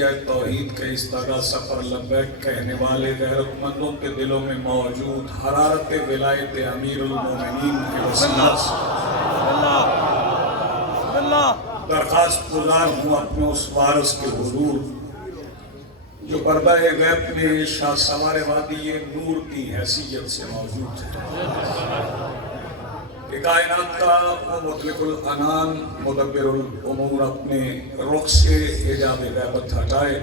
کیا توحید کے استغاثہ پر لبیک کہنے والے غیرت مندوں کے دلوں میں موجود حرارت ولایت امیر المومنین کے وسیلہ سے درخواست گزار ہوں اپنے اس وارث کے حضور جو پردہ غیب میں شاہ سوار وادی نور کی حیثیت سے موجود ہے کہ کائنات کا وہ مطلق العنان مدبر الامور اپنے رخ سے حجاب غیبت ہٹائے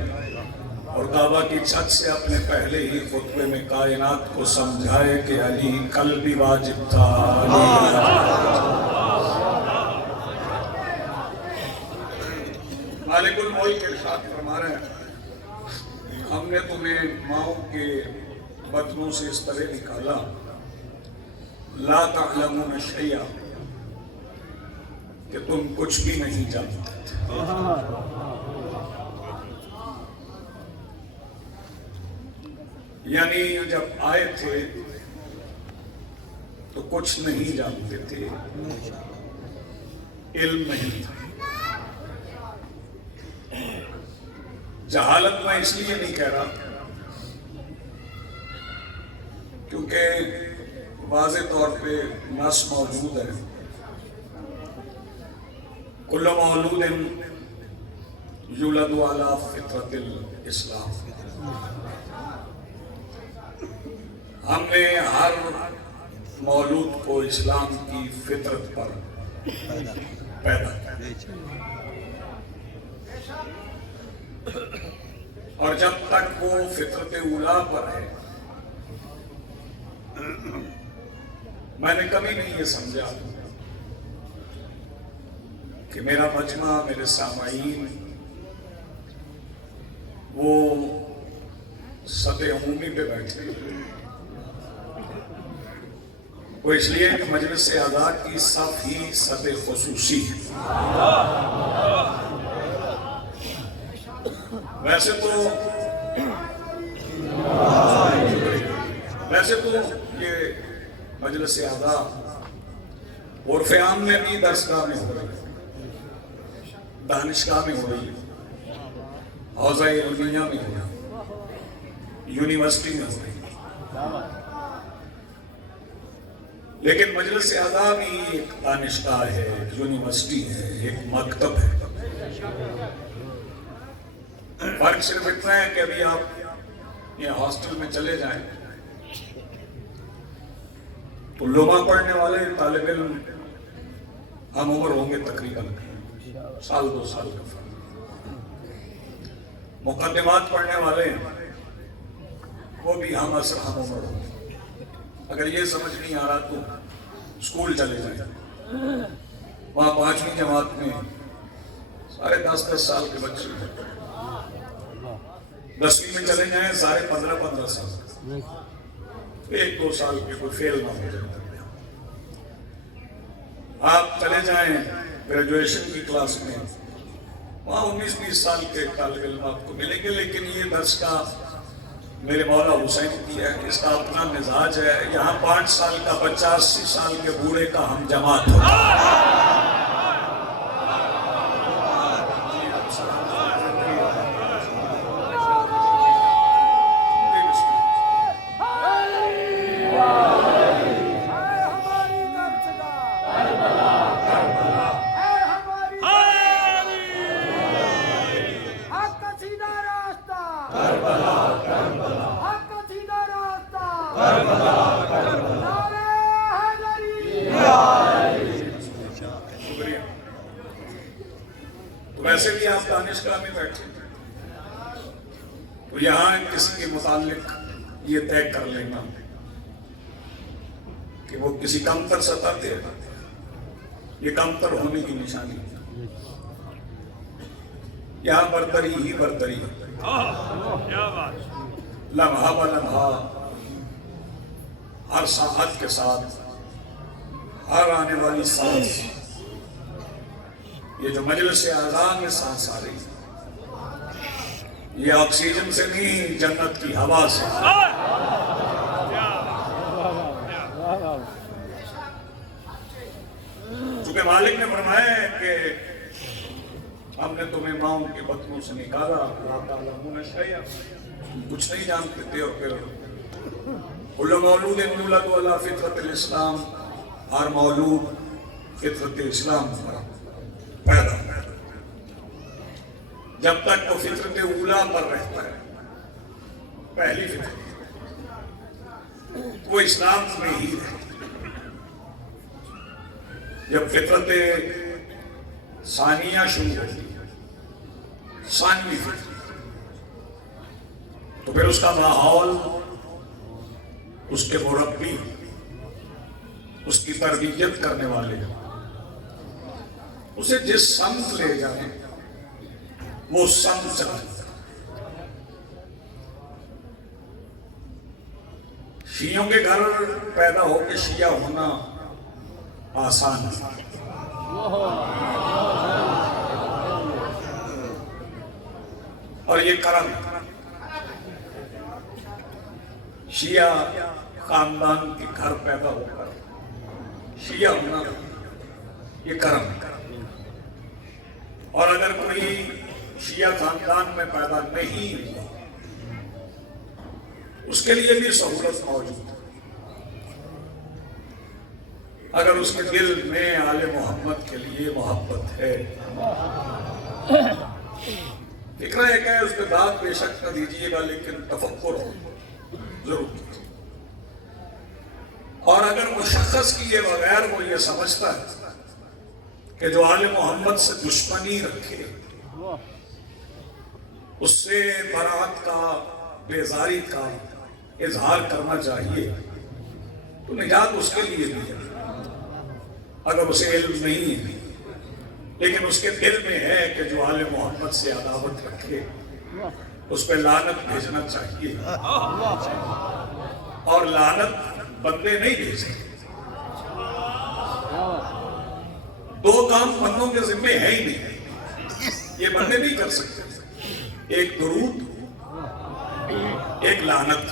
اور کعبہ کی چھت سے اپنے پہلے ہی خطبے میں کائنات کو سمجھائے کہ علی کل بھی واجب تھا مالک الملک ارشاد فرما رہے ہیں ہم نے تمہیں ماؤں کے بطنوں سے اس طرح نکالا لا تعلمون شیئا کہ تم کچھ بھی نہیں جانتے تھے یعنی جب آئے تھے تو کچھ نہیں جانتے تھے علم نہیں تھا جہالت میں اس لیے نہیں کہہ رہا کیونکہ واضح طور پہ نص موجود ہے کل مولود یولد علی فطرت الاسلام ہم نے ہر مولود کو اسلام کی فطرت پر پیدا کیا اور جب تک وہ فطرت اولا پر ہے میں نے کبھی نہیں یہ سمجھا کہ میرا مجمع میرے سامعین وہ سطح عمومی پہ بیٹھے وہ اس لیے کہ مجلس اعضاء کی صف ہی سطح خصوصی ہے ویسے تو یہ مجلس اعضاء عرف عام میں بھی درسگاہ میں ہو رہی ہے دانشگاہ میں ہو رہی ہے حوزہ علمیہ میں ہو رہی ہے یونیورسٹی میں ہو رہی ہے لیکن مجلس اعضاء بھی ایک دانشگاہ ہے ایک یونیورسٹی ہے ایک مکتب ہے فرق صرف اتنا ہے کہ ابھی آپ یہ ہاسٹل میں چلے جائیں تو لغہ پڑھنے والے طالب علم ہم عمر ہوں گے تقریباً سال دو سال کا فرق مقدمات پڑھنے والے وہ بھی ہم عصر ہم عمر ہوں گے اگر یہ سمجھ نہیں آ رہا تو اسکول چلے جائیں وہاں 5ویں جماعت میں سارے 10 سال کے بچے ہیں 10ویں میں چلے جائیں سارے 15 سال 1-2 سال کے کوئی فیل نہ ہو جائے آپ چلے جائیں گریجویشن کی کلاس میں وہاں 19-20 سال کے طالب علم آپ کو ملیں گے لیکن یہ درس کا میرے مولا حسین کی ہے کہ اس کا اپنا مزاج ہے یہاں 5 سال کا 85 سال کے بوڑھے کا ہم جماعت ہوتا ویسے بھی آپ دانشگاہ میں بیٹھے تو یہاں کسی کے متعلق یہ طے کر لینا کہ وہ کسی کمتر سطح پہ یہ کمتر ہونے کی نشانی یہاں برتری ہی برتری لمحہ ب لمحہ ہر ساعت کے ساتھ ہر آنے والی سانس یہ جو مجلس اعضاء میں سانس آ رہی ہے یہ آکسیجن سے نہیں جنت کی ہوا سے چونکہ مالک نے فرمایا ہے کہ ہم نے تمہیں ماں کے بطنوں سے نکالا، لا تعلمون شیئا، کچھ نہیں جانتے تھے، اور پھر کل مولود یولد علی فطرت الاسلام، ہر مولود فطرت اسلام پر پیدا ہوتا ہے، جب تک وہ فطرت اولا پر رہتا ہے، پہلی فطرت وہ اسلام میں ہی رہتا ہے۔ جب فطرت ثانیہ شروع ہوتی ہے، ثانوی فطرت، تو پھر اس کا ماحول، اس کے مربی، اس کی تربیت کرنے والے اسے جس سمت لے جائیں وہ سمت چلتا ہے۔ شیعوں کے گھر پیدا ہو کے شیعہ ہونا آسان ہے، اور یہ کرم ہے۔ شیعہ خاندان کے گھر پیدا ہو کر شیعہ ہونا یہ کرم ہے، اور اگر کوئی شیعہ خاندان میں پیدا نہیں ہوا اس کے لیے بھی سہولت موجود ہے۔ اگر اس کے دل میں آل محمد کے لیے محبت ہے، فکرہ ایک ہے، اس پہ بات بے شک نہ دیجیے گا، لیکن تفکر ہو ضرور کیجیے۔ اور اگر مشخص کیے بغیر وہ یہ سمجھتا ہے کہ جو آل محمد سے دشمنی رکھے اس سے برات کا، بیزاری کا اظہار کرنا چاہیے، تو نجات اس کے لیے بھی ہے۔ اگر اسے علم نہیں ہے لیکن اس کے دل میں ہے کہ جو آل محمد سے عداوت رکھے اس پہ لعنت بھیجنا چاہیے، اور لعنت بندے نہیں بھیجتے، دو کام بندوں کے ذمہ ہے ہی نہیں، یہ بندے نہیں کر سکتے، ایک درود، ایک لعنت۔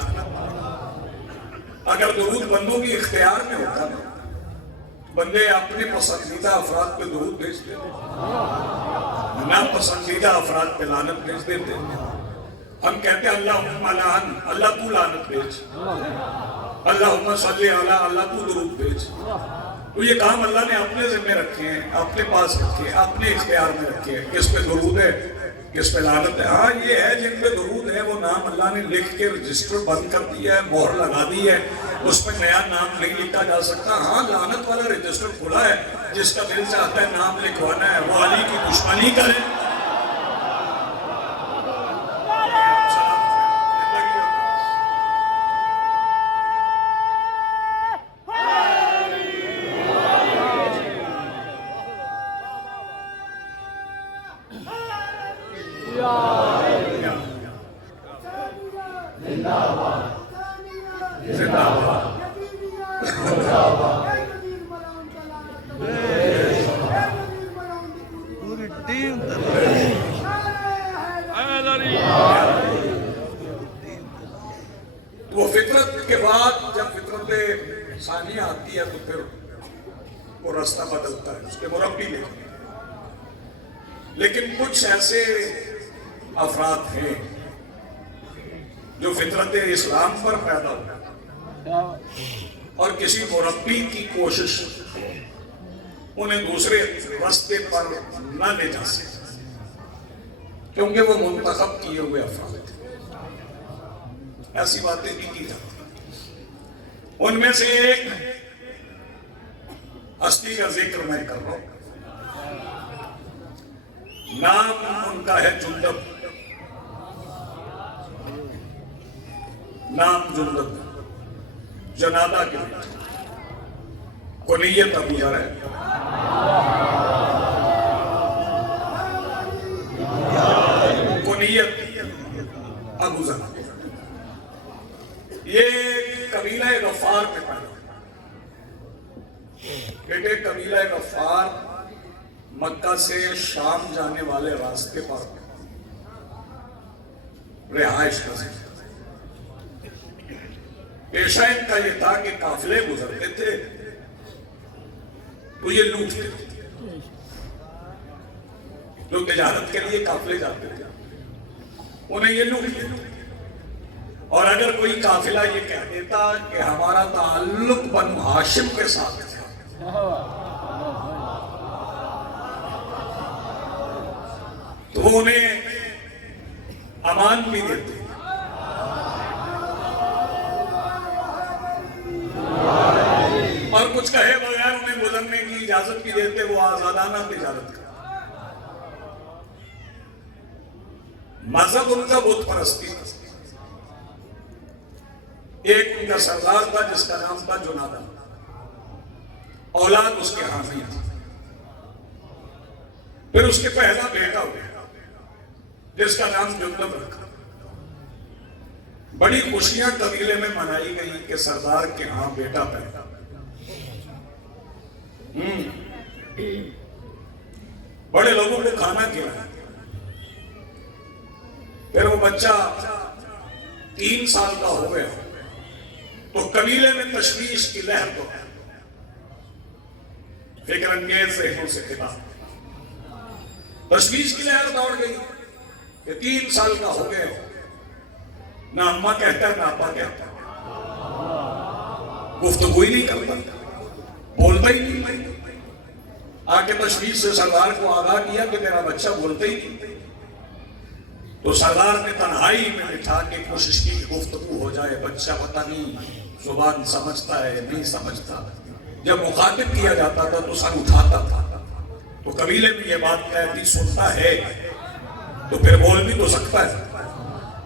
اگر درود بندوں کی اختیار میں ہوتا نا، بندے اپنے پسندیدہ افراد پہ درود بھیج دیتے، نہ پسندیدہ افراد پہ لعنت بھیج دیتے۔ ہم کہتے ہیں اللہم لعن، اللہ تو لعنت بھیج، اللہم صلی علی، اللہ تو درود بھیج۔ تو یہ کام اللہ نے اپنے ذمہ رکھے ہیں، اپنے پاس رکھے ہیں، اپنے اختیار میں رکھے ہیں، کس پہ درود ہے کس پہ لعنت ہے۔ ہاں یہ ہے جن پہ درود ہے وہ نام اللہ نے لکھ کے رجسٹر بند کر دیا ہے، مہر لگا دی ہے، اس پہ نیا نام نہیں لکھا جا سکتا۔ ہاں لعنت والا رجسٹر کھلا ہے، جس کا دل چاہتا ہے نام لکھوانا ہے وہ علی کی دشمنی کرے۔ وہ فطرت کے بعد جب فطرت ثانیہ آتی ہے تو پھر وہ راستہ بدلتا ہے، اس کے مربی لیتے ہیں۔ لیکن کچھ ایسے افراد ہیں جو فطرت اسلام پر پیدا ہوئے اور کسی مربی کی کوشش انہیں دوسرے راستے پر نہ لے جا سکے، کیونکہ وہ منتخب کیے ہوئے افراد تھے۔ ایسی باتیں بھی کی جاتی، ان میں سے ایک ہستی کا ذکر میں کر رہا ہوں، نام ان کا ہے جندب، نام جندب، جنادہ کے بیٹے، کنیت ابو ذر ہے، کنیت ابو ذر۔ یہ قبیلہ غفار میں پیدا ہوا۔ بیٹے قبیلہ غفار مکہ سے شام جانے والے راستے پر رہائش کرتے تھے۔ پیشہ ان کا یہ تھا کہ قافلے گزرتے تھے تو یہ لوٹتے تھے، جو تجارت کے لیے قافلے جاتے تھے انہیں یہ لوٹ لیتے. اور اگر کوئی قافلہ یہ کہہ دیتا کہ ہمارا تعلق بنو ہاشم کے ساتھ ہے تو وہ انہیں امان بھی دیتے. اور کچھ کہے بغیر انہیں گزرنے کی اجازت بھی دیتے. وہ آزادانہ تجارت کا مذہب ان کا بت پرستی تھا. ایک ان کا سردار تھا جس کا نام تھا جنادہ, اولاد اس کے حامی تھی. پھر اس کے پہلا بیٹا ہوا جس کا نام جندب رکھا. بڑی خوشیاں قبیلے میں منائی گئی کہ سردار کے ہاں بیٹا پیدا. بڑے لوگوں کو کھانا کھلایا. پھر وہ بچہ 3 سال کا ہو گیا تو قبیلے میں تشویش کی لہر تو ہے. فکر انگیز ذہنوں سے خطاب تشویش کی لہر دوڑ گئی کہ 3 سال کا ہو گئے ہو, نہ اماں کہتا ہے نہ ابا کہتا ہے, گفتگو ہی نہیں کرتا, بولتا ہی نہیں. آ کے تشویش سے سردار کو آگاہ کیا کہ میرا بچہ بولتا ہی نہیں. تو سردار نے تنہائی میں بٹھا کے کوشش کی کہ گفتگو ہو جائے. بچہ پتہ نہیں زبان سمجھتا ہے نہیں سمجھتا. جب مخاطب کیا جاتا تھا تو سر اٹھاتا تھا. تو قبیلے میں یہ بات کہتی سنتا ہے تو پھر بول بھی تو سکتا ہے.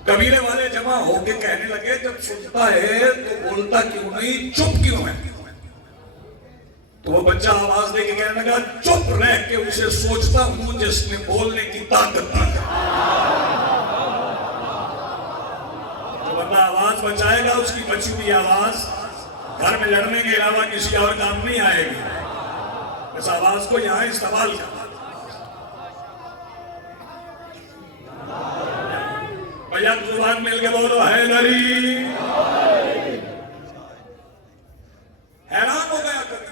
قبیلے والے جمع ہو کے کہنے لگے جب سنتا ہے تو بولتا کیوں نہیں, چپ کیوں ہے؟ تو وہ بچہ آواز دے کے کہنے لگا چپ رہ کے اسے سوچتا ہوں جس میں بولنے کی طاقت نہیں ہے. تو بندہ آواز بچائے گا اس کی بچی ہوئی آواز گھر میں لڑنے کے علاوہ کسی اور کام نہیں آئے گی. اس آواز کو یہاں استعمال کر. بھیا زبان مل کے بولو حیدری. حیران ہو گیا کبھی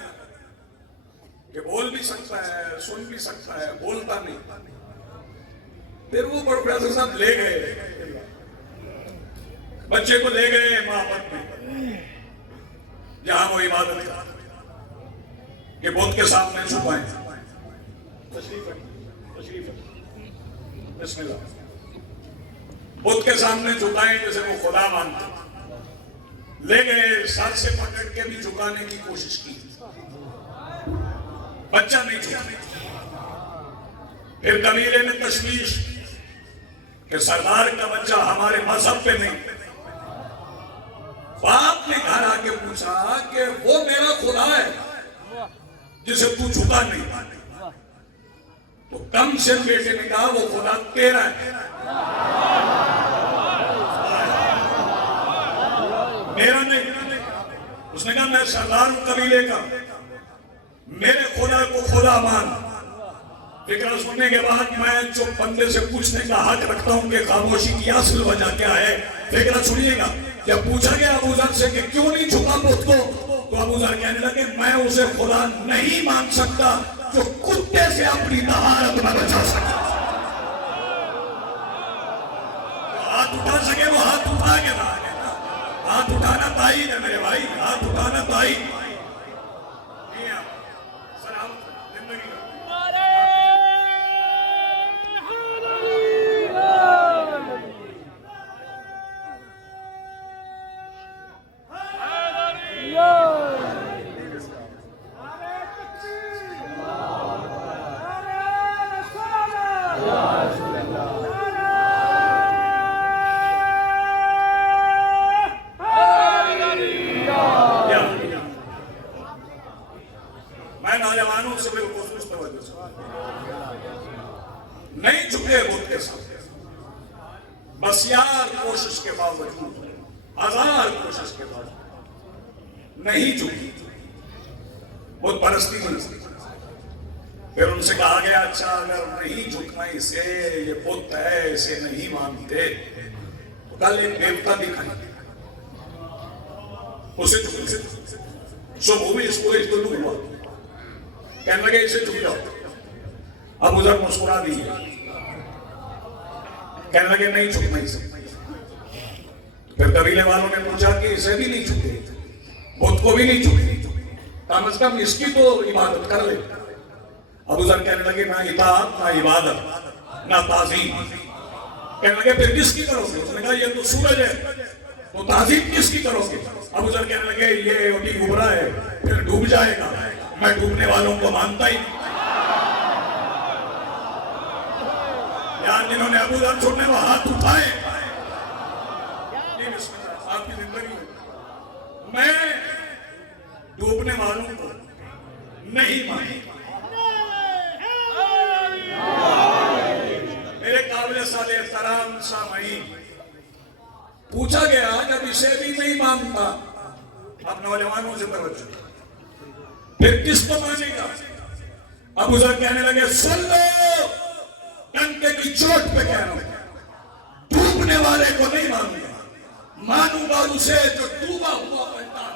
کہ بول بھی سکتا ہے سن بھی سکتا ہے بولتا نہیں. پھر وہ بڑے پروفیسر صاحب لے گئے بچے کو, لے گئے معبد میں جہاں وہ عبادت کرتا کہ بت کے سامنے چھپائیں. بسم اللہ. بت کے سامنے جھکائیں جیسے وہ خدا مانتے. لے گئے سر سے پکڑ کے بھی جھکانے کی کوشش کی, بچہ نہیں جھکا. پھر قبیلے میں تشویش کہ سردار کا بچہ ہمارے مذہب پہ نہیں. باپ نے گھر آ کے پوچھا کہ وہ میرا خدا ہے جسے تو جھکا نہیں. تو کم سے بیٹے نے کہا وہ خدا تیرا ہے, میرا نہیں. اس نے کہا میں سردار ہوں قبیلے کا, میرے خدا کو خدا مان. فکر سننے کے بعد میں جو بندے سے پوچھنے کا حق رکھتا ہوں کہ خاموشی کی اصل وجہ کیا ہے. فکر سنیے گا. جب پوچھا گیا ابو ذر سے کہ کیوں نہیں جھکا بت کو, تو ابو ذر کہنے لگے میں اسے خدا نہیں مان سکتا جو کتے سے اپنی طہارت میں بچا سکے. ہاتھ اٹھا سکے وہ ہاتھ اٹھا کے رہا ہے. ہاتھ اٹھانا تائید ہے میرے بھائی, ہاتھ اٹھانا تائید. نہیں جھکے بت کے ساتھ, بسیار کوشش کے باوجود, ہزار کوشش کے باوجود نہیں جھکی. بت پرستی نہیں. پھر ان سے کہا گیا اچھا اگر نہیں جھکنا اسے, یہ بت ہے اسے نہیں مانتے, تو کل ایک دیوتا دکھائیں اسے جھکے. صبح میں اس کو ایک دن ہوا کہنے لگے اسے جھک جاؤ. ابو ذر مسکرا دیے، کہنے لگے نہیں چھپ نہیں سکتے۔ پھر قبیلے والوں نے پوچھا کہ اسے بھی نہیں چھپے، بت کو بھی نہیں چھپے، کم از کم اس کی تو عبادت کر لے۔ ابو ذر کہنے لگے نہ اطاعت نہ عبادت نہ تعظیم۔ کہنے لگے پھر کس کی کرو گے؟ اس نے کہا یہ تو سورج ہے، تو تعظیم کس کی کرو گے؟ ابو ذر کہنے لگے یہ ابھی ابھرا ہے، پھر ڈوب جائے گا، میں ڈوبنے والوں کو مانتا ہی نہیں۔ یار جنہوں نے ابو ذر چھوڑنے وہ ہاتھ اٹھائے، آپ کی زندگی میں ڈوبنے والوں کو نہیں مانتا۔ میرے قابل صالح احترام سامعین، پوچھا گیا جب اسے بھی نہیں مانتا، اب نوجوانوں سے توجہ، پھر کس کو مانے گا؟ ابو ذر کہنے لگے سن لو، ڈنکے کی چوٹ پہ کہہ رہا ہوں، ڈوبنے والے کو نہیں مانوں گا، مانوں گا اسے جو ڈوبا ہوا بنتا ہے۔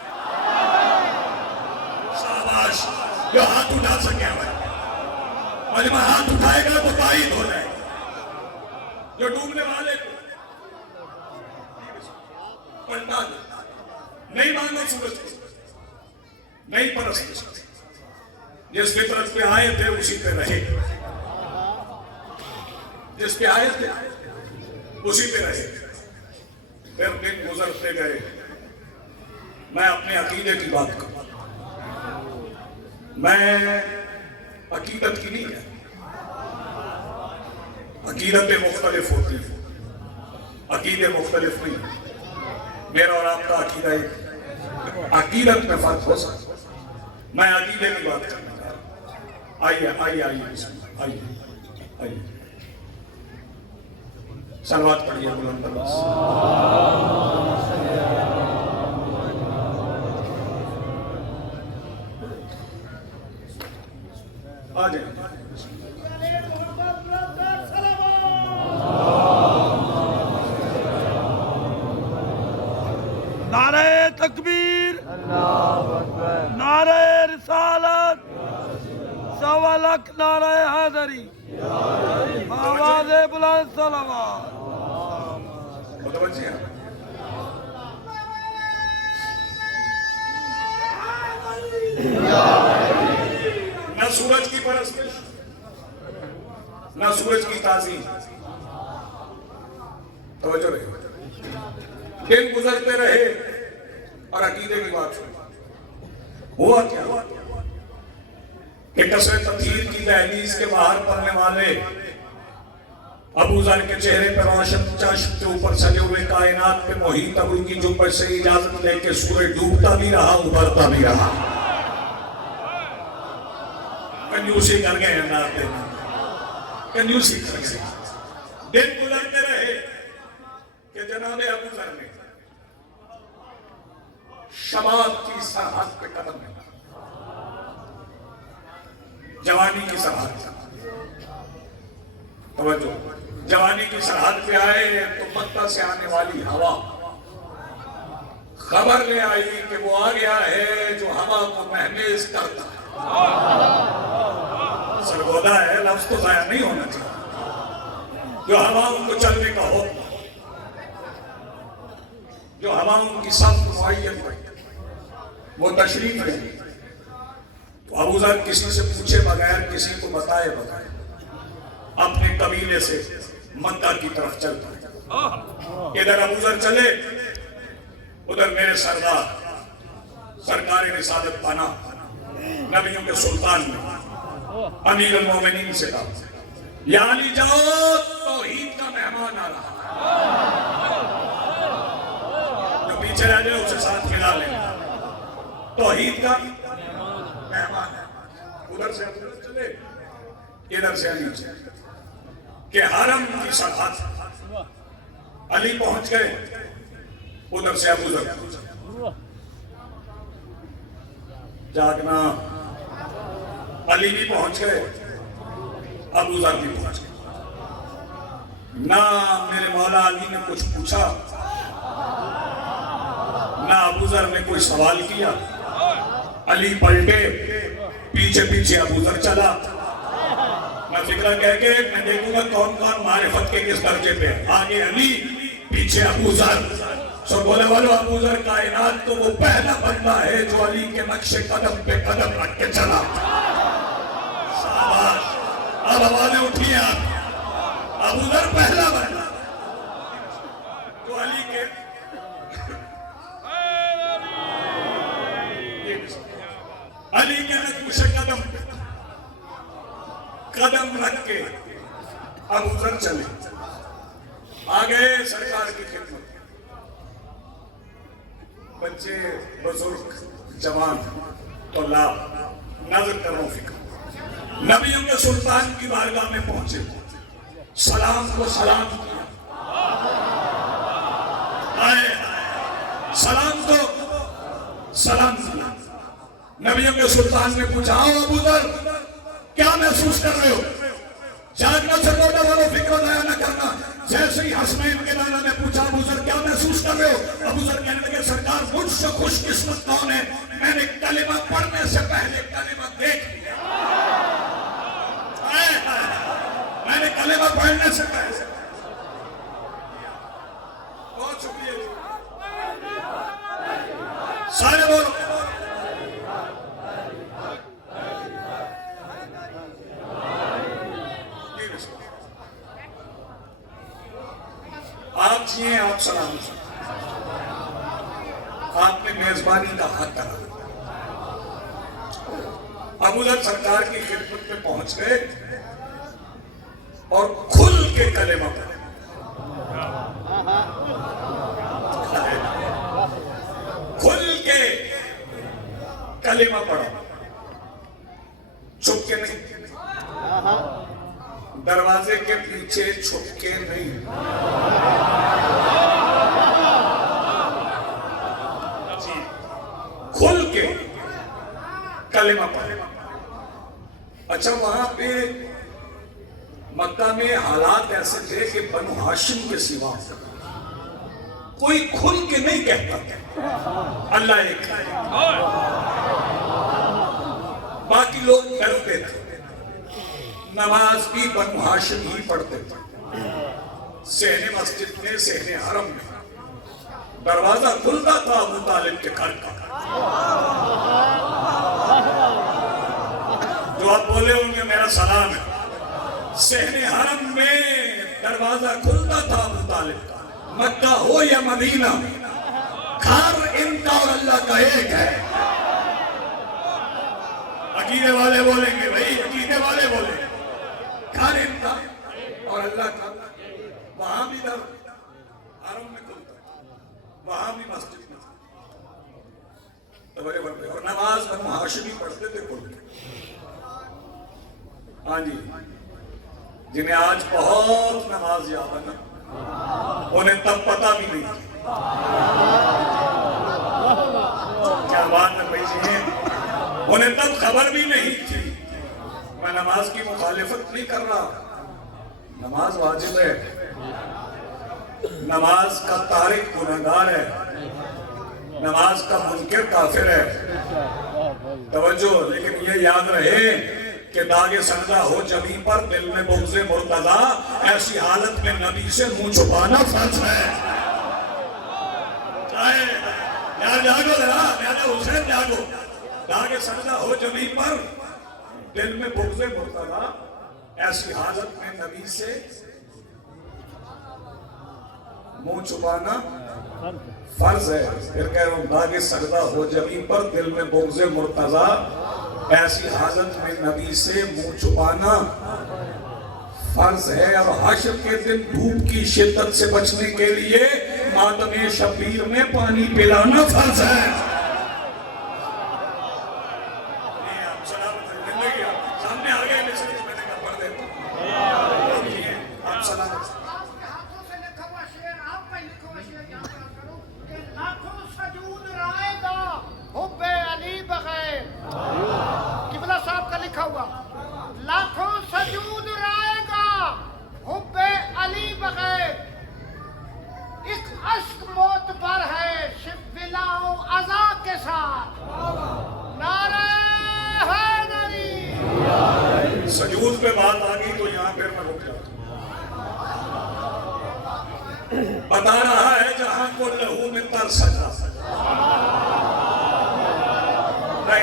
شاباش، جو ہاتھ اٹھا سکے ہوئے، اور جب ہاتھ اٹھائے گا تو تائید ہو جائے گا۔ جو ڈوبنے والے کو پلٹا دے، نہیں مانو سورج کو، نہیں پرست، جس فطرت پہ آئے تھے اسی پہ رہے، جس پہ آئے تھے اسی پہ رہے۔ پھر دن گزرتے گئے، میں اپنے عقیدے کی بات کروں، میں عقیدت کی نہیں ہے، عقیدتیں مختلف ہوتی ہیں، عقیدے مختلف نہیں، میرا اور آپ کا عقیدہ ایک، عقیدت میں فرق ہو سکتا ہے۔ میں عقیدے کی بات کرنا چاہتا ہوں، آئیے آئیے آئیے آئیے آئیے، صلوات پڑھیے بلند آواز سے۔ آ جائیں، نعرہ تکبیر، نعرہ رسالت، سوا لاکھ نعرہ حیدری، آواز بلند صلوات۔ متوجہ ہیں؟ نہ سورج کی پرستش، نہ سورج کی تعظیم، توجہ رہے، دن گزرتے رہے اور عقیدے کی بات سنی۔ ہوا کیا کہ قصر تطہیر کی دہلیز کے باہر پڑھنے والے ابو ذر کے چہرے پر روشن چشم کے اوپر سجے ہوئے کائنات پہ محیط ابو کی جبہ سے اجازت لے کے سورج ڈوبتا بھی رہا ابھرتا بھی رہا۔ کنجوسی کر گئے ہیں ناتے میں، کنجوسی کر گئے۔ دن گزرتے رہے کہ جناب ابو ذر نے شباب کی سرحد پہ قدم رکھا، جوانی کی سرحد، توجہ، جوانی کی سرحد پہ آئے تو مکہ سے آنے والی ہوا خبر لے آئی کہ وہ آ گیا ہے جو ہوا کو مہمیز کرتا ہے۔ سرگودا ہے، لفظ تو ضائع نہیں ہونا چاہیے، جو ہواؤں کو چلنے کا حکم، جو ہواؤں کی سخت معین ہے، وہ تشریف ہے۔ تو ابو ذر کسی سے پوچھے بغیر، کسی کو بتائے بغیر اپنے قبیلے سے مکہ کی طرف چل پڑے۔ ادھر ابو ذر چلے، ادھر میرے سردار سرکار رسالت پانا نبیوں کے سلطان نے امیر المومنین سے کہا یا علی جاؤ، توحید کا مہمان آ رہا ہے، جو پیچھے رہ جائے اسے ساتھ ملا لیں، توحید کا مہمان ہے۔ ادھر سے ابو ذر چلے، ادھر سے علی چلے کہ حرم کی سرحد، علی پہنچ گئے، ادھر سے ابو ذر جاگنا، علی بھی پہنچ گئے، ابو ذر بھی پہنچ گئے۔ نہ میرے مولا علی نے کچھ پوچھا، نہ ابو ذر نے کوئی سوال کیا، علی پلٹے، پیچھے پیچھے ابو ذر چلا، میں فکرہ کہہ کے میں دیکھوں گا کون کون معرفت کے کس درجے پہ ہے. آگے علی پیچھے ابو ذر. سو بولے والو ابو ذر کائنات تو وہ پہلا بندہ ہے جو علی کے نقش قدم پہ قدم رکھ کے چلا. شاباش. اب آوازیں اٹھی ہیں آپ. ابو ذر پہلا بندہ جو علی کے علی کے نقش قدم پہ قدم رکھ کے ابو ذر چلے. آگئے سرکار کی خدمت. بچے بزرگ جوان طلاب نظر کرو فکر. نبیوں کے سلطان کی بارگاہ میں پہنچے. سلام کو سلام کیا. آئے سلام کو سلام کیا. نبیوں کے سلطان نے پوچھا ابو ذر کیا محسوس کر رہے ہو؟ جاگنا سکوٹا والوں فکر ضائع نہ کرنا. جیسے ہی حسنین کے لالا نے پوچھا ابو ذر کیا محسوس کر رہے ہو؟ ابو ذر کہنے لگے سرکار مجھ سے خوش قسمت کون ہے؟ میں نے کلمہ پڑھنے سے پہلے کلمہ دیکھ لیا. میں نے کلمہ پڑھنے سے پہلے. بہت شکریہ. سارے بولو. آپ جیئے آپ سلام. آپ نے میزبانی کا حق کرا. ابو ذر سرکار کی خدمت میں پہنچ گئے اور کھل کے کلمہ پڑھے. کھل کے کلمہ پڑھا. چھپ کے نہیں. دروازے کے پیچھے چھپ کے نہیں. کھل کے کلمہ پڑھے. اچھا وہاں پہ مکہ میں حالات ایسے تھے کہ بنو ہاشم کے سوا کوئی کھل کے نہیں کہتا اللہ ایک ہے. باقی لوگ ڈرتے تھے. نماز بھی بنو ہاشم ہی پڑھتے تھے. صحن مسجد میں صحن حرم میں دروازہ کھلتا تھا ابو طالب کے گھر کا. جو آپ بولے ہوں گے میرا سلام ہے. صحن حرم میں دروازہ کھلتا تھا ابو طالب کا. مکہ ہو یا مدینہ گھر ان کا اور اللہ کا ایک ہے. عقیدے والے بولیں گے بھائی عقیدے والے بولیں گے گھر ان کا اور اللہ کا. وہاں بھی در حرم میں کھلتا وہاں بھی مسجد میں اور نماز بنو ہاشمی پڑھتے تھے کھل کے. ہاں جی جنہیں آج بہت نماز یاد ہے نا انہیں تب پتہ بھی نہیں تھی. کیا بات ہے بھائی جی. انہیں تب خبر بھی نہیں تھی. میں نماز کی مخالفت نہیں کر رہا. نماز واجب ہے. نماز کا تارک گنہگار ہے. نماز کا منکر کافر ہے. توجہ. لیکن یہ یاد رہے کہ داغ سجدہ ہو جبیں پر دل میں بغض مرتضی. ایسی حالت میں نبی سے منہ چھپانا فرض ہے. جاگو ذرا حسین جاگو. داغ سجدہ ہو جبیں پر دل میں بغض مرتضی. ایسی حالت میں نبی سے منہ چھپانا فرض ہے. پھر کہہ رہا ہوں داغ سجدہ ہو جبیں پر دل میں بغض مرتضی. ایسی حالت میں نبی سے منہ چھپانا فرض ہے. اور حشر کے دن دھوپ کی شدت سے بچنے کے لیے ماتم شبیر میں پانی پلانا فرض ہے. سامنے آ گئے میں نے کہا پڑھ دیتا ہوں. آپ سلام. قبلہ صاحب کا لکھا ہوا لاکھوں سجود رائے گا حب علی بغیر. ایک عشق موت پر ہے شبلا عزا کے ساتھ. نعرہ حیدری سجود پہ بات آ گئی تو یہاں پھر میں رک جاتا ہوں. بتا رہا ہے جہاں کو لہو میں تر سجا.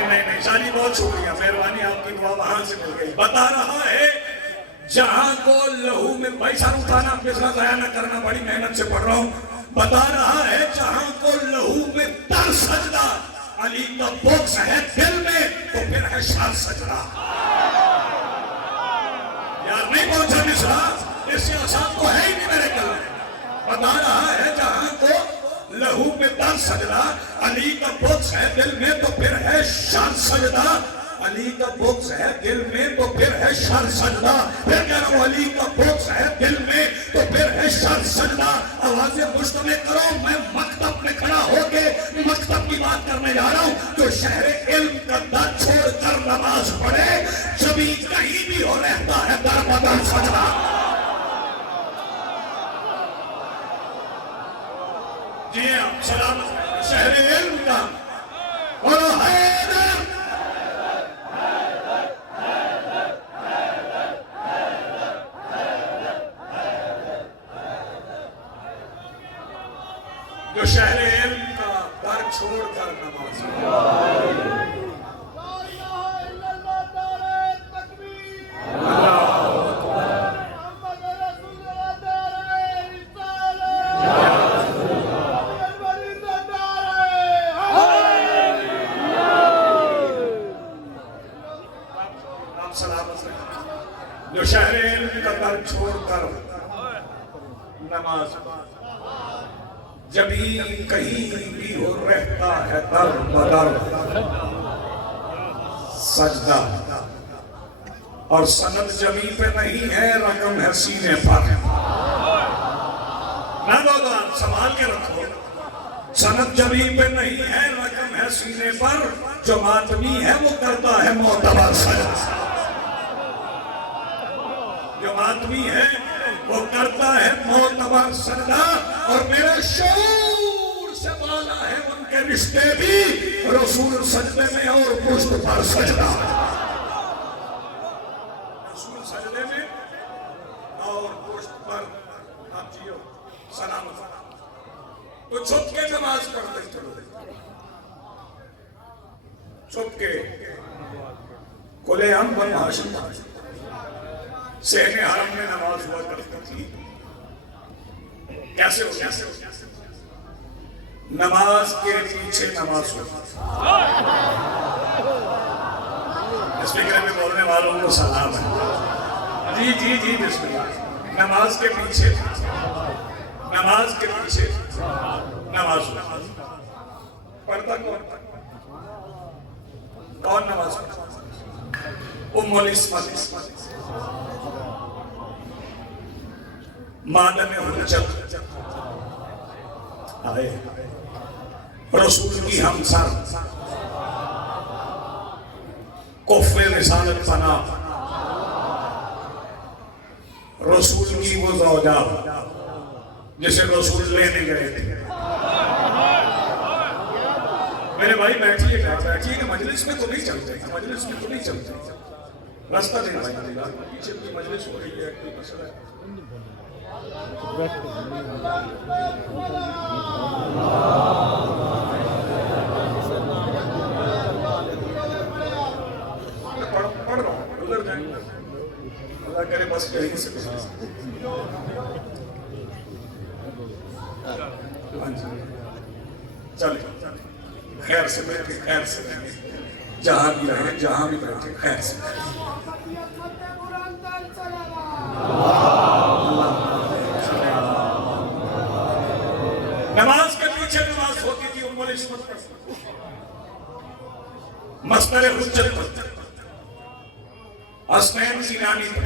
نہیں شالی بہت شکریہ, مہربانی آپ کی دعا وہاں سے مل گئی. بتا رہا ہے جہاں کو لہو میں, بھائی سر اٹھانا پچھلا ضائع نہ کرنا, بڑی محنت سے پڑھ رہا ہوں. بتا رہا ہے جہاں کو لہو میں تر سجدہ, علی کا بغض ہے دل میں تو پھر ہے شر سجدہ. یار نہیں پہنچا مصرا, اس سے آسان تو ہے ہی نہیں میرے کل میں. بتا رہا ہے جہاں کو لہو میں تر سجدہ, علی کا بغض ہے دل میں تو پھر ہے شر سجدہ. علی کا بغض ہے دل میں تو پھر ہے شر سجدہ. پھر کہہ رہا ہوں علی کا بغض ہے دل میں تو پھر ہے شر سجدہ. آوازیں مجتمع کرو, میں مکتب میں کھڑا ہو کے مکتب کی بات کرنے جا رہا ہوں. جو شہر علم کا در چھوڑ کر نماز پڑھے, جبھی کہیں بھی ہو رہتا ہے در بدر سجدہ. جی ہاں, سلامت شہر علم کا اور حیدر. جو شہر علم کا در چھوڑ کر نماز جو شہر علم کا در چھوڑ کر نماز, جب ہی کہیں بھی ہو رہتا ہے در بدر سجدہ. اور سند جمی پہ نہیں ہے, رقم ہے سینے پر. نہ بابا سنبھال کے رکھو, سند جمی پہ نہیں ہے, رقم ہے سینے پر. جو ماتمی ہے وہ کرتا ہے معتبر سجدہ. جو ماتمی ہے وہ کرتا ہے معتبر سجدہ. اور میرے شعور سے بالا ہے ان کے رشتے بھی, رسول سجدے میں اور پشت پر سجدہ. رسول سجدے میں اور پشت پر. آپ جیو سلامت. تو چھپ کے نماز پڑھتے چلو, چھپ کے. کلے ہم بن ہاشم سہنے حرم میں نماز ہوا کرتی تھی. کیسے ہو نماز کے پیچھے نماز ہو. اسپیکر میں بولنے والوں کو سلام ہے. جی بسم اللہ. نماز کے پیچھے نماز ہو. پڑھتا کون نماز پڑھتا؟ ام الاسمت مادم حجت آئے, رسول کی ہمسر, کفر رسالت پناہ, رسول کی وہ زوجہ جسے رسول لینے گئے تھے. میرے بھائی بیٹھیے کہ مجلس میں تو نہیں چلتے, راستہ دیں بھائی, پیچھے کی مجلس ہو رہی ہے, کوئی مسئلہ ہے. پڑھ رہا ہوں, ادھر جائیں. اللہ کرے بس کہیں سے چلے خیر سے بیٹھے, خیر سے بیٹھے, جہاں بھی رہے, جہاں بھی بیٹھے, خیر سے بیٹھے. نماز کے پیچھے نماز ہوتی تھی ام الاسمت پر, مصدر حجت پر, حسنین سینانی پر,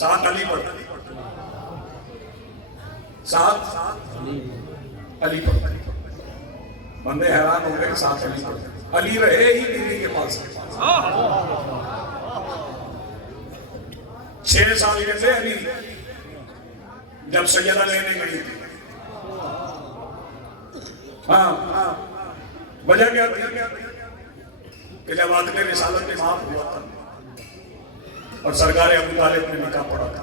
ساتھ علی پر, ساتھ علی پر. بندے حیران ہو گئے, ساتھ علی پر. علی رہے ہی بیوی کے پاس 6 سال کے تھے علی جب سیدہ لینے گئی تھی. ہاں وجہ کیا تھی کہ جب عقد رسالت معاف ہوا تھا اور سرکار ابو طالب نے نکاح پڑھا تھا،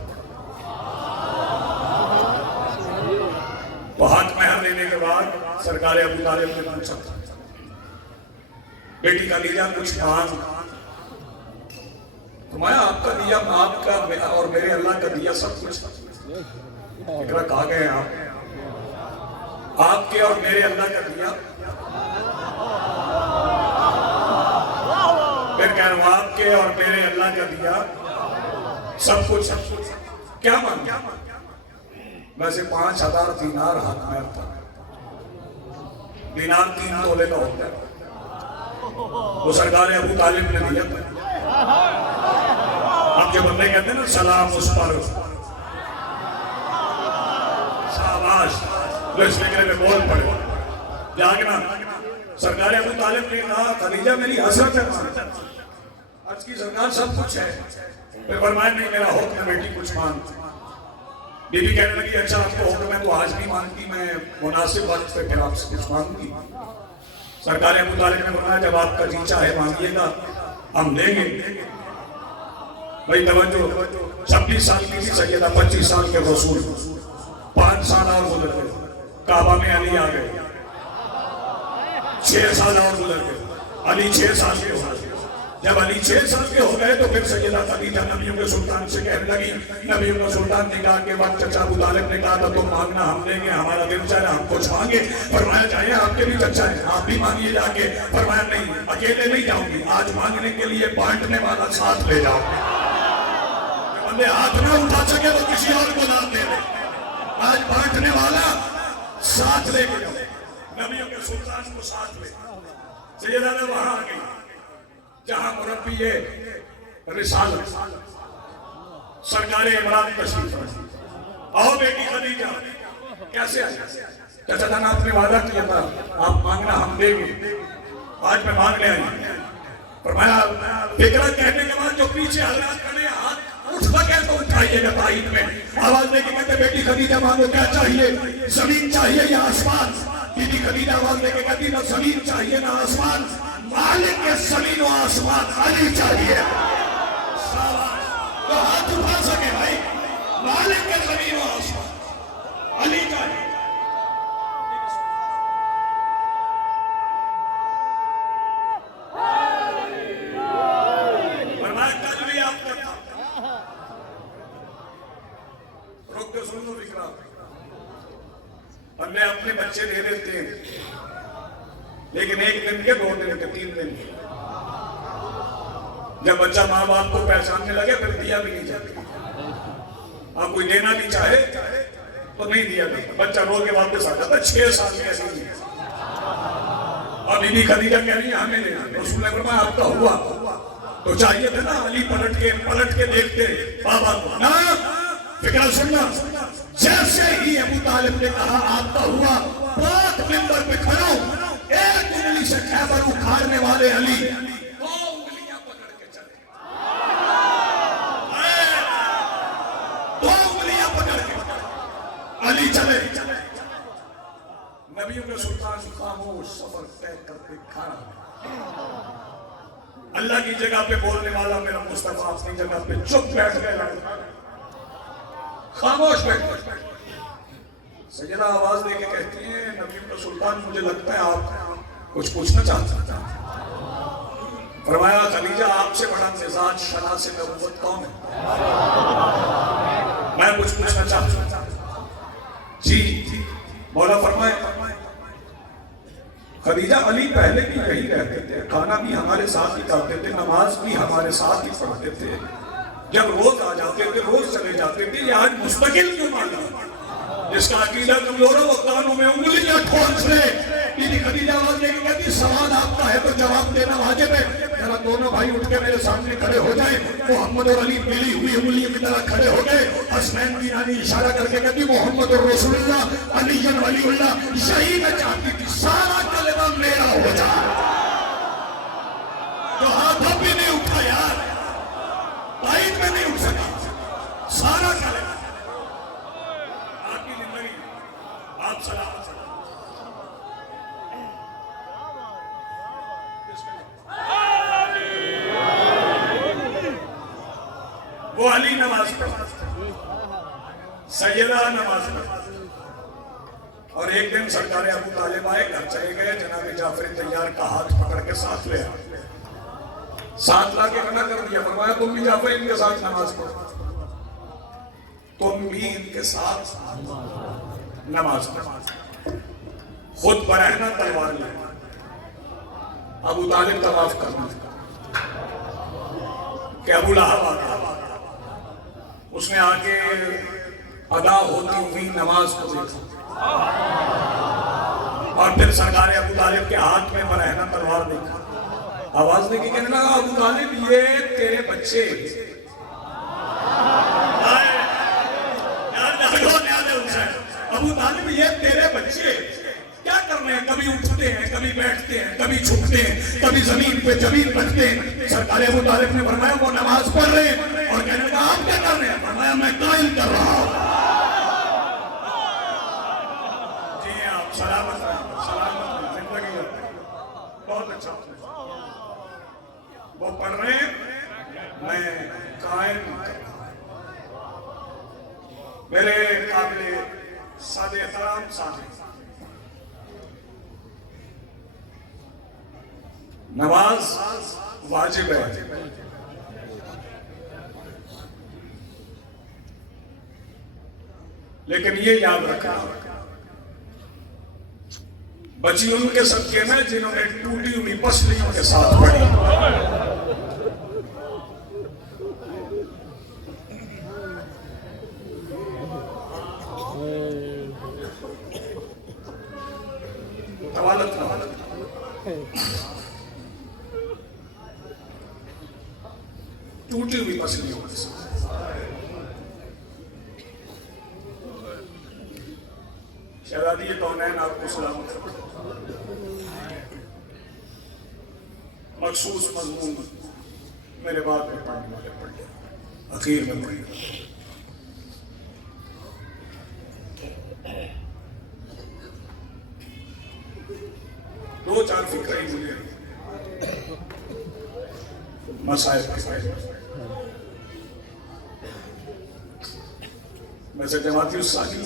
تو ہاتھ مہر لینے کے بعد سرکار ابو طالب نے پوچھا تھا، بیٹی خدیجہ کچھ مانگ؟ فرمایا آپ کا دیا، آپ کا اور میرے اللہ کا دیا سب کچھ۔ اقرا کہا گئے آپ کے اور میرے اللہ کا دیا، پھر کہہ رہا ہوں آپ کے اور میرے اللہ کا دیا سب کچھ کیا مانگا؟ ویسے 5000 دینار ہاتھ مہر تھا، دینار 3 تولے کا ہوتا ہے، وہ سرکار ابو طالب نے دیا تھا۔ اب جو بندے کہتے ہیں نا سلام اس پر، شاباش، جو اس فکرے میں بول پڑے جاگنا۔ سرکار ابو طالب نے کہا خدیجہ میری حسرت ہے، عرض کی سرکار سب کچھ ہے، پھر فرمایا نہیں میرا حکم ہے بیٹی کچھ مانگ۔ بی بی کہنے لگی اچھا آپ کو حکم ہے تو آج نہیں مانگتی، میں مناسب وقت پہ پھر آپ سے کچھ مانگوں گی۔ سرکار ابو طالب نے فرمایا جب آپ کا جی چاہے مانگیے گا ہم دیں گے۔ بھائی توجہ، 26 سال کی تھی سیدہ، 25 سال کے رسول، 5 سال اور گزر گئے، کعبہ میں علی آ گئے، 6 سال اور گزر گئے، علی 6 سال کے ہو گئے۔ جب علی 6 سال کے ہو گئے تو پھر سیدہ خدیجہ نبیوں کے سلطان سے کہنے لگی، نبیوں کے سلطان نکاح کے وقت چچا ابو طالب نے کہا تھا تم مانگنا ہم دیں گے، ہمارا دل چاہے ہم کچھ مانگے۔ فرمایا چاہیے آپ کے بھی چچا ہے آپ بھی مانگیے جا کے۔ فرمایا نہیں اکیلے نہیں جاؤں گی، آج مانگنے کے لیے بانٹنے والا ساتھ لے جاؤں گے، بندے ہاتھ نہ اٹھا سکے تو کسی اور کو نہ دے دے، آج بانٹنے والا ساتھ لے کے جاؤ۔ نبیوں کے سلطان کو ساتھ لے، سیدہ نے وہاں آ گئی جہاں مربی رسالت سرکار عمران تشریف فرما۔ آؤ بیٹی خدیجہ، کیسے آئی؟ چچا جان آپ نے وعدہ کیا تھا آپ مانگنا ہم دیں گے، آج میں مانگ لے آئی۔ فرمایا فکرہ کہنے کے بعد جو پیچھے حضرات کھڑے ہاتھ اٹھ سکے تو اٹھائیے گا تائید میں، آواز دے کے کہتے بیٹی خدیجہ مانگو کیا چاہیے، زمین چاہیے یا آسمان؟ بی بی خدیجہ آواز دے کے کہتی نہ زمین چاہیے نہ آسمان، مالک کے زمین و آسمان علی چاہیے۔ تو ہاتھ اٹھا سکے بھائی، مالک کے زمین و آسمان علی چاہیے۔ فرمایا کل بھی آپ کا تھا، رک کے سن لو فکرہ، ہم نے اپنے بچے دے دیتے ہیں لیکن 1 دن کے 2 دن کے 3 دن کے، جب بچہ ماں باپ کو پہچاننے لگے پھر دیا بھی نہیں جاتا، آپ کوئی دینا بھی چاہے تو نہیں دیا جاتا، بچہ رو کے واپس آ جاتا۔ 6 سال کے ایسے ہی اور بی بی خدیجہ کہہ رہی ہیں ہمیں لینا، رسول نے فرمایا آپ کا ہوا تو چاہیے تھا نا، علی پلٹ کے دیکھتے بابا کو نا۔ فکر سننا، جیسے ہی ابو طالب نے کہا آپ کا ہوا، پاک منبر پہ کھڑا ایک انگلی سے خیبر اکھاڑنے والے علی 2 انگلیاں پکڑ کے چلے، 2 انگلیاں پکڑ کے علی چلے۔ نبیوں کے سلطان خاموش سفر طے کرتے کھڑا، اللہ کی جگہ پہ بولنے والا میرا مصطفیٰ اپنی جگہ پہ چپ بیٹھ گئے، خاموش بیٹھ۔ سیدہ آواز دے کے کہتی ہیں نبیوں کا سلطان مجھے لگتا ہے آپ کچھ پوچھنا چاہتا ہے۔ فرمایا خدیجہ آپ سے بڑا مزاج شناس نبوت کون ہے؟ میں کچھ پوچھنا چاہتا ہوں۔ جی مولا فرمائے۔ خدیجہ علی پہلے بھی یہی رہتے تھے، کھانا بھی ہمارے ساتھ ہی کھاتے تھے، نماز بھی ہمارے ساتھ ہی پڑھتے تھے، جب روز آ جاتے تھے روز چلے جاتے تھے، یہ آج مستقل کیوں مانا؟ جس کا عقیدہ کمزور ہے وہ کانوں میں انگلیاں ٹھونس لے۔ بی بی خدیجہ آواز دے کے کہتی سوال آپ کا ہے تو جواب دینا واجب ہے، ذرا دونوں بھائی اٹھ کے میرے سامنے کھڑے ہو جائیں۔ محمد اور علی ملی ہوئی انگلیوں کی طرح کھڑے ہو گئے۔ حسنین کی رانی اشارہ کر کے کہتی محمد رسول اللہ علی ولی اللہ، یہی میں چاہتی تھی سارا کلمہ میرا ہو جائے۔ تو ہاتھ اب بھی نہیں اٹھا یار، تائید میں نہیں اٹھ سکا، سارا کلمہ آپ کی زندگی، آپ سلامت۔ نماز پڑھا, سیدہ نماز پڑھا. اور ایک دن سرکار ابو طالب آئے, گھر چلے گئے, جناب جعفر طیار کا ہاتھ پکڑ کے ساتھ لے آئے, ساتھ لا کے منع کر دیا, فرمایا تم بھی جعفر ان کے ساتھ نماز پڑھو, تم بھی ان کے ساتھ نماز پڑھو. خود برہنہ تلوار لے ابو طالب طواف کرنا کہ ابو لہب آ گیا, اس نے آگے ادا ہوتی ہوئی نماز کو دیکھا, اور پھر سرکار ابو طالب کے ہاتھ میں برہنہ تلوار دیکھا, آواز دے کے کہنے لگا ابو طالب یہ تیرے بچے, ابو طالب یہ تیرے بچے کیا کر رہے ہیں, کبھی اٹھتے ہیں, کبھی بیٹھتے ہیں, کبھی چھپتے ہیں, کبھی زمین پہ زمین رکھتے ہیں. سرکار ابو طالب نے فرمایا وہ نماز پڑھ رہے ہیں, اور کہنے لگا آپ کیا کر رہے ہیں, فرمایا میں قائم کر رہا ہوں. جی آپ سلامت رہیں, سلامت رہیں, زندگی بہت اچھا, وہ پڑھ رہے ہیں, میں قائم کر رہا ہوں. میرے قابل سادہ احترام ساتھی, نماز واجب ہے, لیکن یہ یاد رکھنا بچی ان کے صدقے میں جنہوں نے ٹوٹی ہوئی پسلیوں کے ساتھ پڑھی. طوالت نہ ٹوٹی ہوئی پسلیوں کے ساتھ. شہزادی کونین آپ کو سلامت رکھتا, مخصوص مضمون میرے بعد میں پڑھنے والے پڑھ لیں, اخیر میں پڑھ لیں. دو چار فکریں مجھے مسائل کے فائدے میں سے جماعتی الثانی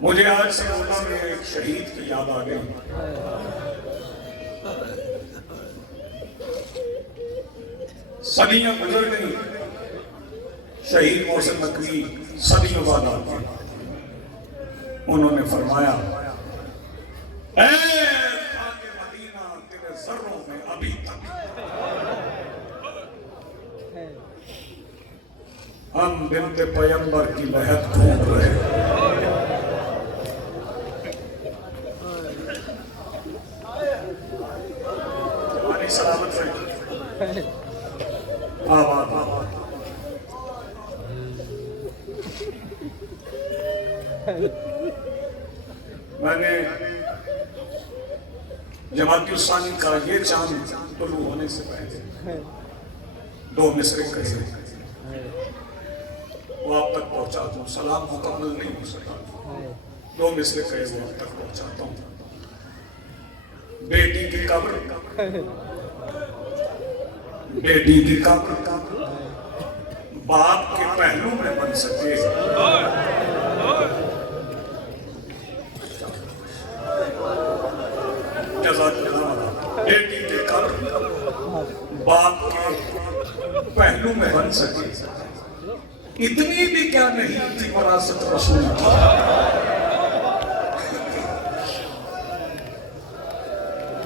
مجھے آج سے روزہ میں ایک شہید کی یاد آ گئی. صدیاں گزر گئی, شہید محسن نقوی صدیوں بعد آ گئے. انہوں نے فرمایا اے خاک مدینہ تیرے ذروں میں ابھی تک ہم بنت پیغمبر کی لہت ڈھونڈ رہے ہیں. ہماری سلامت رہے, آباد آباد. میں نے جماعتی الثانی کا یہ چاند طلوع ہونے سے پہلے دو مصرے کہے, وہ آپ تک پہنچاتا ہوں. سلام مکمل نہیں ہو سکا, دو مصرے کہے وہ آپ تک پہنچاتا ہوں. بیٹی کی قبر, بیٹی کی قبر باپ کے پہلو میں بن سکے. بیٹی کی قبر باپ کے پہلو میں بن سکے, اتنی بھی کیا نہیں تھی وراثت رسول کی.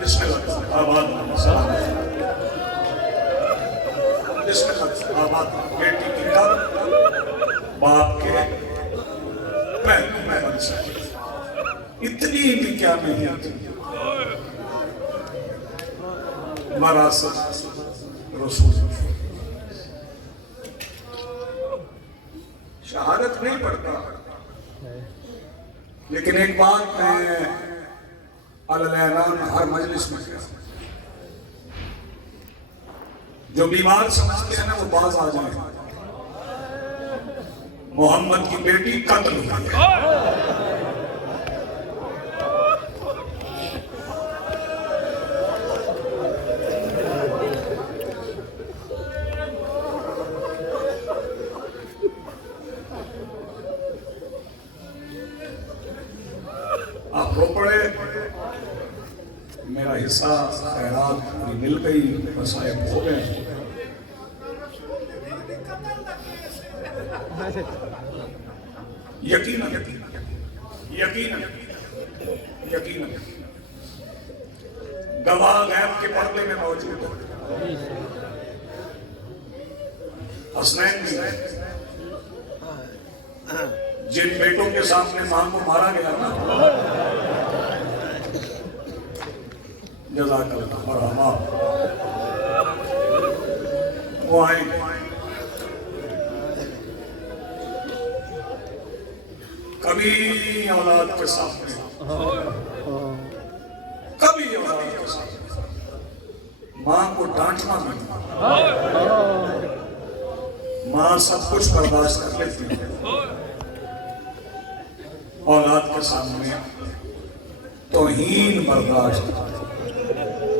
بسم اللہ آباد سلام, بسم اللہ آباد. بیٹی کی قبر باپ کے پہلو میں بن سکے, اتنی بھی کیا نہیں تھی وراثت رسول. شہادت نہیں پڑھتا, لیکن ایک بات میں اعلان ہر مجلس میں کہا, جو بیمار سمجھتے ہیں نا وہ باز آ جائیں, محمد کی بیٹی قتل ہوئی۔ آپ رو پڑے، میرا حصہ خیرات پوری مل گئی، مسائب ہو گئے۔ یقیناً یقیناً یقیناً گواہ غیب کے پردے میں موجود ہے۔ حسنین بھی جن بیٹوں کے سامنے ماں کو مارا گیا نا، جزاک اللہ مرحبا، وہ آئیں گے۔ کبھی اولاد کے سامنے، کبھی اولاد کے سامنے ماں کو ڈانٹنا نہیں، ماں سب کچھ برداشت کر لیتی ہے، اولاد کے سامنے توہین برداشت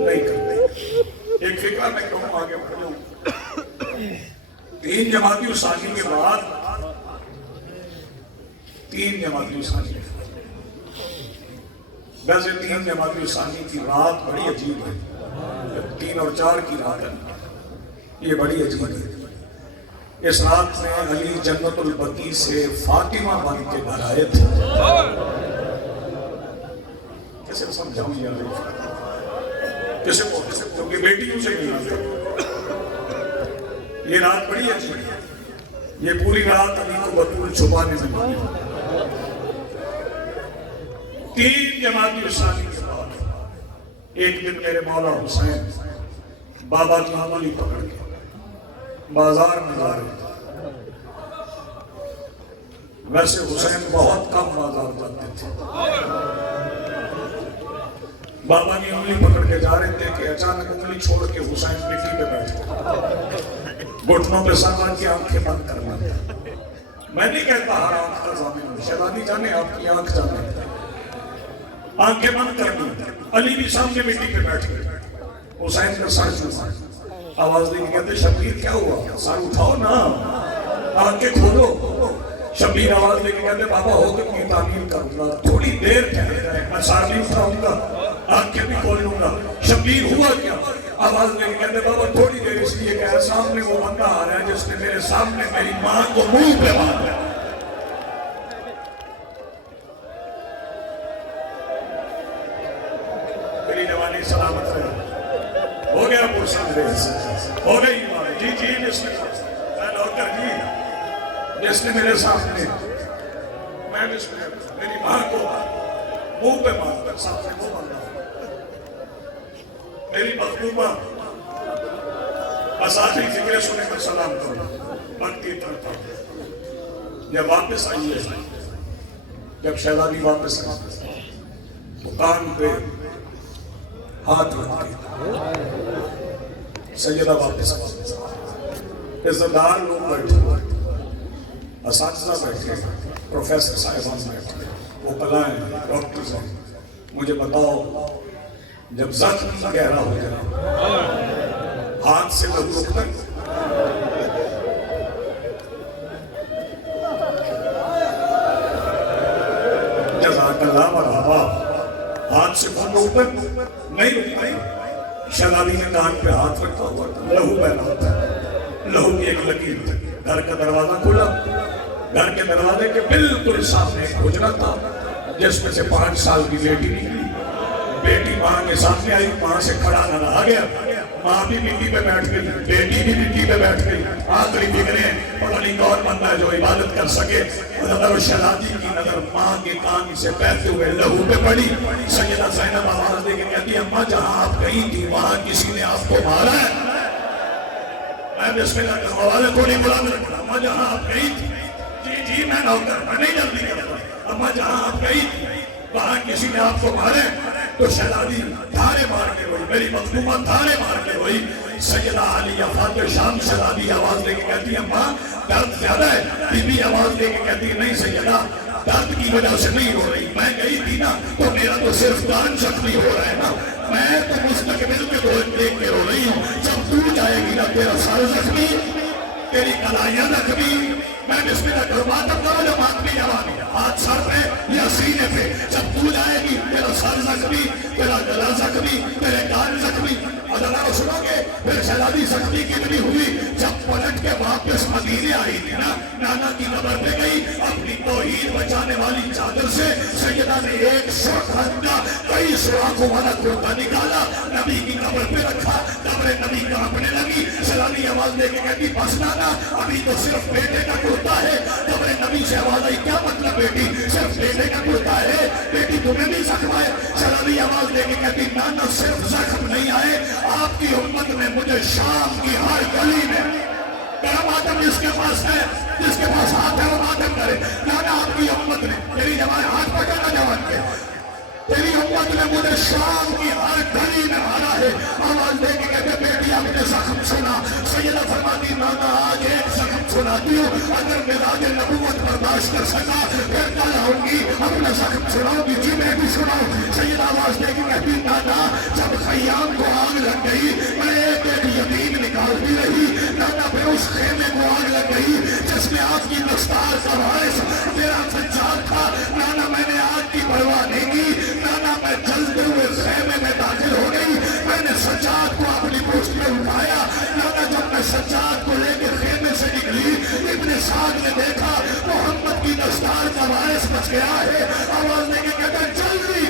نہیں کرتے۔ ایک فکرہ میں کہوں آگے بڑھوں، 3 جماعتی ثانی کے بعد 3 جماعتی ثانی، ویسے 3 جماعتی ثانی کی رات بڑی عجیب ہے، 3 اور 4 کی رات ہے، یہ بڑی عجیب ہے۔ اس رات میں علی جنت البقیع سے فاطمہ بن کے گھر آئے تھے۔ کیسے سمجھاؤں یار، کیسے کیونکہ بیٹیوں سے نہیں آتے۔ یہ رات بڑی عجیب ہے، یہ پوری رات علی کو بطول چھپانے میں لگی۔ 3 جماعتی ثانی کے بعد ایک دن میرے مولا حسین بابا کی انگلی پکڑ کے بازار میں جا رہے تھے۔ ویسے حسین بہت کم بازار جاتے تھے، بابا کی انگلی پکڑ کے جا رہے تھے کہ اچانک انگلی چھوڑ کے حسین مٹی پہ بیٹھ گئے، گھٹنوں پہ سر رکھ کے آنکھیں بند کرنا۔ میں نہیں کہتا ہر آنکھ کا ضامن، شہزادی جانے آپ کی آنکھ جانے، آنکھیں بند کرنی۔ علی بھی سامنے مٹی پہ بیٹھ گئے، حسین کا سر چھوڑا، آواز دے کے کہتے شبیر کیا ہوا، سر اٹھاؤ نا، آنکھیں کھولو۔ شبیر آواز دے کے کہتے بابا حکم کی تعمیل کروں گا، تھوڑی دیر ٹھہر جائے، میں سر بھی اٹھاؤں گا، آنکھیں بھی کھول لوں گا۔ شبیر ہوا کیا، آواز دے کے کہتے بابا تھوڑی دیر اس لیے کہ سامنے وہ بندہ آ رہا ہے جس نے میرے سامنے میری ماں کو منہ پہ مارا۔ میری جوانی سلامت رہے، ہو گیا پرسان ریز، ہو گئی ماں جی جی جس نے نوکر جی جس نے میرے سامنے میں جس نے میری ماں کو منہ پہ مارا، سامنے وہ بندہ میری مخدومہ بس آخری فکرے سنے میں سلام کروں، بنتی کرتا ہوں۔ جب واپس آئی ہے، جب شہزادی واپس آئی تو کان پہ ہاتھ رکھ کے سیدہ واپس آئی، عزتدار لوگ بیٹھے، اساتذہ بیٹھے، پروفیسر صاحبان بیٹھے، وہ پلائیں ڈاکٹرز ہیں، مجھے بتاؤ جب زخم گہرا ہو جائے ہاتھ سے لہو رکتا ہے؟ جزاک اللہ مرحبا، ہاتھ سے خون روکتا ہے؟ نہیں رکتا ہے۔ شہزادی نے کان پہ ہاتھ رکھا ہوا تھا، لہو بہ رہا تھا، لہو کی ایک لکیر تھی۔ گھر کا دروازہ کھلا، گھر کے دروازے کے بالکل سامنے ایک حجرہ تھا جس میں سے 5 سال کی بیٹی نکلی۔ بیٹی ماں کے سامنے آئی، ماں سے کھڑا نہ رہا گیا، ماں بھی مٹی پہ بیٹھ گئی، بیٹی بھی مٹی پہ بیٹھ گئی۔ آخری فکریں اور علی کون بندہ ہے جو عبادت کر سکے؟ نظر شہزادی کی نظر ماں کے کان سے بہتے ہوئے لہو پہ پڑی۔ سیدہ زینب آواز دے کے کہتی ہے اماں جہاں آپ گئی تھی وہاں کسی نے آپ کو مارا ہے؟ میں بسم اللہ کا حوالے تھوڑی بلند رکھنا، اماں جہاں آپ گئی تھی، جی میں نوکر، میں نہیں جلدی کرتا، اماں جہاں آپ گئی تھی وہاں کسی نے آپ کو مارے؟ تو شہزادی دھارے مار کے ہوئی، میری مخدومہ دھارے مار کے ہوئی۔ سیدہ عالیہ فاتح شام شہزادی آواز دے کے کہتی ہے ماں درد زیادہ ہے؟ بی بی آواز دے کے کہتی نہیں سیدہ درد کی وجہ سے نہیں ہو رہی، میں گئی تھی نا تو میرا تو صرف کان زخمی ہو رہا ہے نا، میں تو مستقبل کے دور دیکھ کے رو رہی ہوں، جب تو جائے گی نا تیرا سر زخمی، تیری کلائیاں زخمی، میں بسم اللہ کرو ماتم کرو جب آدمی جوانی ہاتھ سر پہ یا سینے پہ، جب تو جائے گی تیرا سر زخمی، تیرا گلا زخمی، تیرے کان زخمی، ادھر سنو گے پھر شہزادی زخمی کتنی ہوئی جب پلٹ کے واپس مدینے آئی تھی نا، نانا کی قبر پہ گئی، اپنی توحید بچانے والی چادر سے سیدہ نے ایک سرخت کا کئی سوراخوں والا کرتا نکالا، نبی کی قبر پہ رکھا، قبر نبی کانپنے لگی، سیدانی آواز دے کے کہتی بس نانا ابھی تو صرف بیٹے کا کرتا ہے، قبر نبی سے آواز آئی کیا مطلب بیٹی صرف بیٹے کا کرتا ہے، بیٹی تمہیں بھی زخم آئے، سیدانی آواز دے کے کہتی نانا صرف زخم نہیں آئے، آپ کی امت میں مجھے شام کی ہر گلی میں میرا ماتم جس کے پاس ہے، جس کے پاس ہاتھ ہے وہ ماتم کرے، نانا آپ کی امت نے تیری جوان ہاتھ پکڑنا جوان کے تیری امت نے مجھے شام کی ہر گلی میں مارا ہے، آواز دے کے کہتے بیٹی آپ نے زخم سنا، سیدہ فرماتی نانا آج ایک زخم سناتی ہوں، اگر مزاج نبوت برداشت کر سکا پھر کل آؤں گی اپنا زخم سناؤں گی، جی میں بھی سناؤں، سیدہ آواز دے کے کہتی نانا جب خیام کو آگ لگ گئی میں ایک ایک یتیم نکالتی رہی، نانا پھر اس خیمے کو آگ لگ گئی جس میں آپ کی دستار کا وارث میرا سجاد تھا، نانا میں نے آگ کی پرواہ نہیں کی، نانا میں جلتے ہوئے خیمے میں داخل ہو گئی، میں نے سجاد کو اپنی پشت میں اٹھایا، نانا جب میں سجاد کو لے کے خیمے سے نکلی ابن سعد نے دیکھا محمد کی دستار کا وارث بچ گیا ہے، آواز دے کے کہتا جلدی